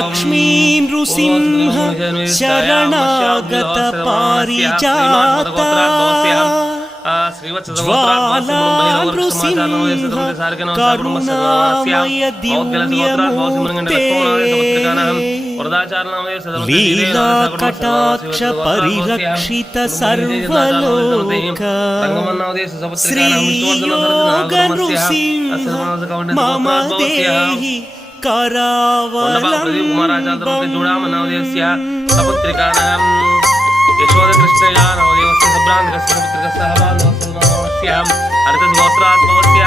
लक्ष्मी नृसिंह शरणागत पारिजाता ज्वाला नृसिंह करुणामय दिव्यमूर्ते लीला कटाक्ष परिरक्षित सर्वलोक श्रीयोग नृसिंह मम देहि करावलम्बम् यशोद कृष्णया नवदेवस्य सभ्रान्तकस्य पुत्रकस्य सहबान्धवस्य हरितगोत्रात्मकस्य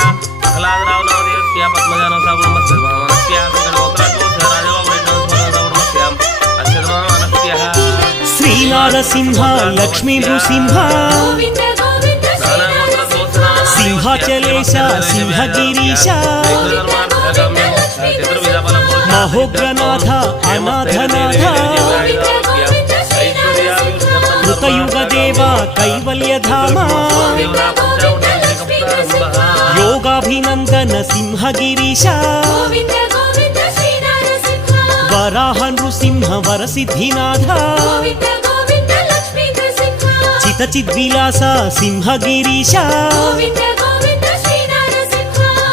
आह्लादराव नवदेवस्य पद्मजानवसागुणमस्य भगवानस्य सकलगोत्रात्मकस्य राजवावरेण्यस्य अक्षरमानस्य श्रीनारसिंह लक्ष्मी नृसिंह सिंहाचलेश सिंहगिरीश महोग्रनाथ अनाथनाथ कृतयुगदेव कैवल्यधाम योगाभिनन्दन सिंहगिरीश वराह नृसिंह वरसिद्धिनाथ चितचिद्विलास सिंहगिरीश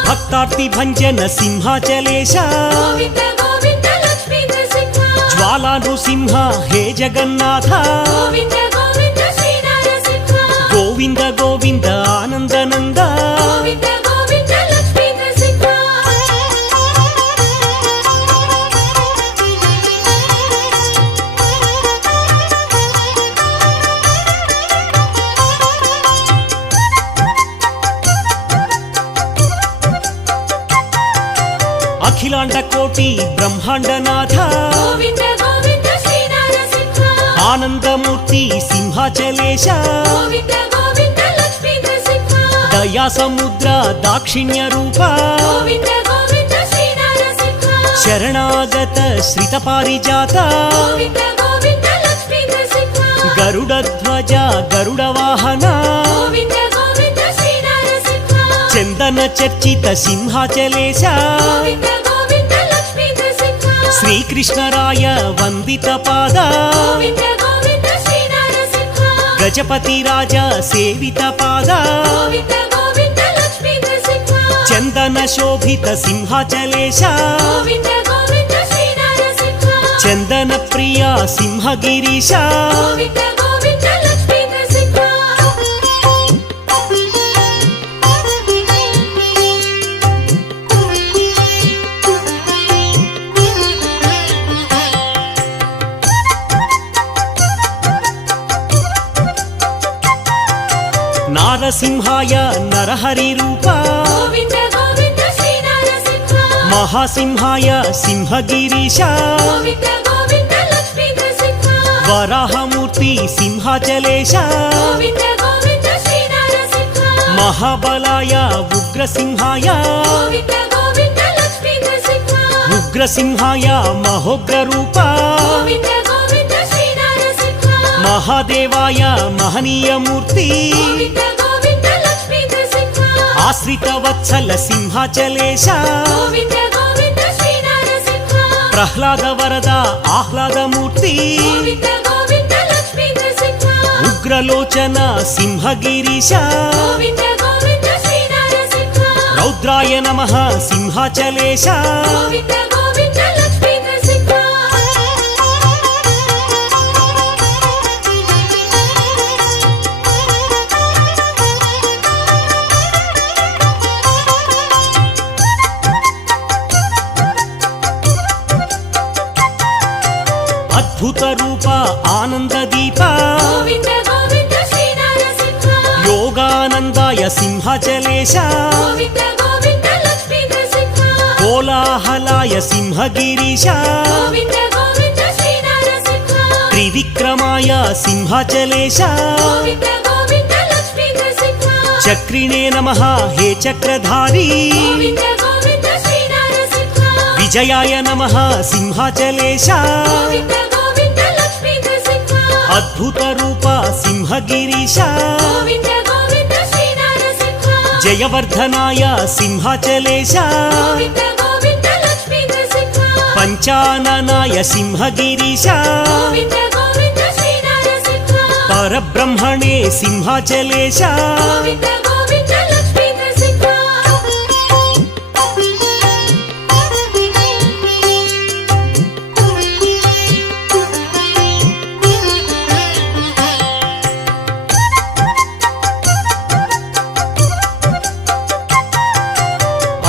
भक्तार्तिभञ्जन सिंहाचलेश ज्वाला नृसिंह हे जगन्नाथ गोविंद गोविंद आनंदनंद अखिलांड कोटि ब्रह्मांडनाथ आनंदमूर्ति सिंहाचलेश दया समुद्र दाक्षिण्य रूपा शरणागत श्रित पारिजाता गरुडध्वज गरुडवाहना चंदन चर्चित सिंहाचलेश श्रीकृष्णराय वंदित पाद गजपति राजा सेवित पाद चंदन शोभित सिंहाचलेश चंदन प्रिया सिंहगिरीश नारसिंहाय नरहरि रूपा महासिंहाय सिंहगिरीश वराहमूर्ति सिंहाचलेश महाबलाय उग्रसिंहाय उग्रसिंहाय महोग्र रूपा महादेवाय महनीय मूर्ति आश्रित वत्सल सिंहाचलेश प्रह्लाद वरद आह्लाद मूर्ति उग्रलोचन सिंहगिरीश रौद्राय नमः सिंहाचलेश अद्भुत रूप आनंद दीप योगानंदाय सिंहाचलेश कोलाहलाय सिंहगिरीश त्रिविक्रमाय सिंहाचलेश चक्रिणे नमः हे चक्रधारी विजयाय नमः सिंहाचलेश अद्भुत रूप सिंहगिरीश जयवर्धनाय सिंहाचलेश పంచాననాయ సింహగిరీశ గోవింద గోవింద శ్రీ నరసింహ పరబ్రహ్మణే సింహాచలేశ గోవింద గోవింద లక్ష్మీ నరసింహ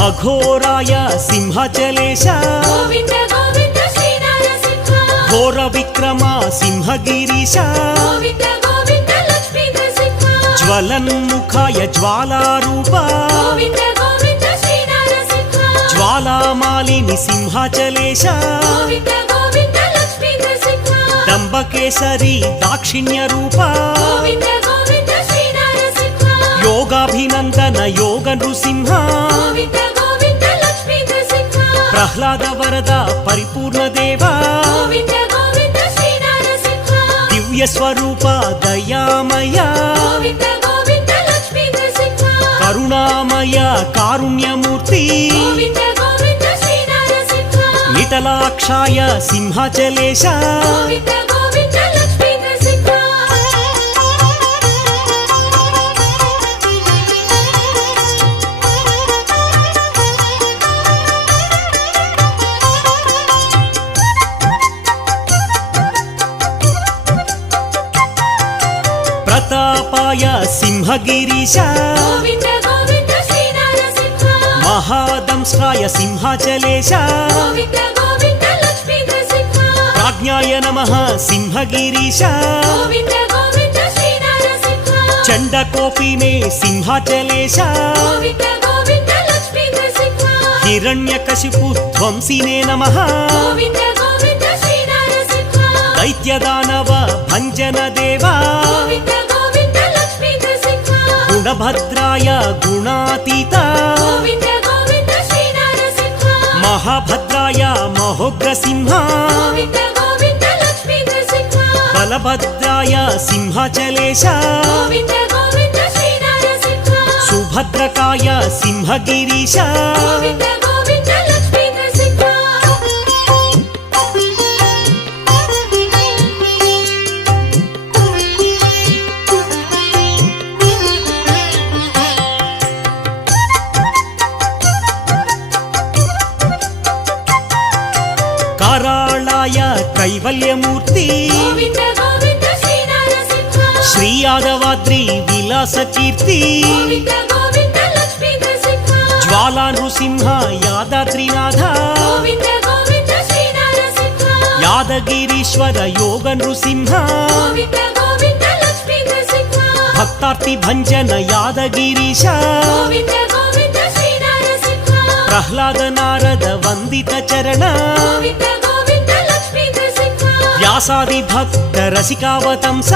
అఘోరాయ సింహాచలేశ గోవింద గోవింద శ్రీ నరసింహ ఘోర విక్రమ సింహగిరీశ గోవింద గోవింద లక్ష్మీ నరసింహ జ్వలన్ముఖాయ జ్వాలారూప గోవింద గోవింద శ్రీ నరసింహ జ్వాలామాలిని సింహాచలేశ గోవింద గోవింద లక్ష్మీ నరసింహ దంబకేసరి దాక్షిణ్య రూప గోవింద గోవింద శ్రీ నరసింహ యోగాభినందన యోగ నృసింహ గోవింద గోవింద లక్ష్మీ నరసింహ ప్రహ్లాద వరద పరిపూర్ణ దేవ గోవింద గోవింద శ్రీ నరసింహ దివ్య స్వరూప దయామయ గోవింద గోవింద లక్ష్మీ నరసింహ కరుణామయ కారుణ్యమూర్తి గోవింద గోవింద శ్రీ నరసింహ నితలాక్షాయ సింహాచలేశ గోవింద గోవింద లక్ష్మీ నరసింహ ప్రతాపాయ సింహగిరీశ గోవింద గోవింద శ్రీ నరసింహ మహాదంస్కాయ సింహాచలేశ గోవింద గోవింద లక్ష్మీ నరసింహ ప్రాజ్ఞాయ నమః సింహగిరీశ గోవింద గోవింద శ్రీ నరసింహ చండకోపినే సింహాచలేశ గోవింద గోవింద లక్ష్మీ నరసింహ హిరణ్యకశిపు ధ్వంసినే నమః గోవింద గోవింద శ్రీ నరసింహ దైత్యదానవ భంజన దేవా గోవింద గోవింద లక్ష్మీ నరసింహ గుణభద్రాయ గుణాతీత గోవింద గోవింద శ్రీ నరసింహ మహాభద్రాయ మహోగ్రసింహ గోవింద గోవింద లక్ష్మీ నరసింహ బలభద్రాయ సింహాచలేశ గోవింద గోవింద శ్రీ నరసింహ సుభద్రకాయ సింహగిరీశ గోవింద గోవింద లక్ష్మీ నరసింహ కారాళాయ కైవల్యమూర్తి గోవింద గోవింద శ్రీ నరసింహ శ్రీ యాదవాద్రి విలాస కీర్తి గోవింద గోవింద లక్ష్మీ నరసింహ జ్వాలా నృసింహ యాదాద్రినాథ గోవింద గోవింద శ్రీ నరసింహ యాదగిరీశ్వర యోగ నృసింహ గోవింద గోవింద లక్ష్మీ నరసింహ భక్తార్తి భంజన యాదగిరీశ గోవింద గోవింద శ్రీ నరసింహ ప్రహ్లాద నారద వందిత చరణ గోవింద గోవింద లక్ష్మీ నరసింహ వ్యాసాది భక్త రసికావతంస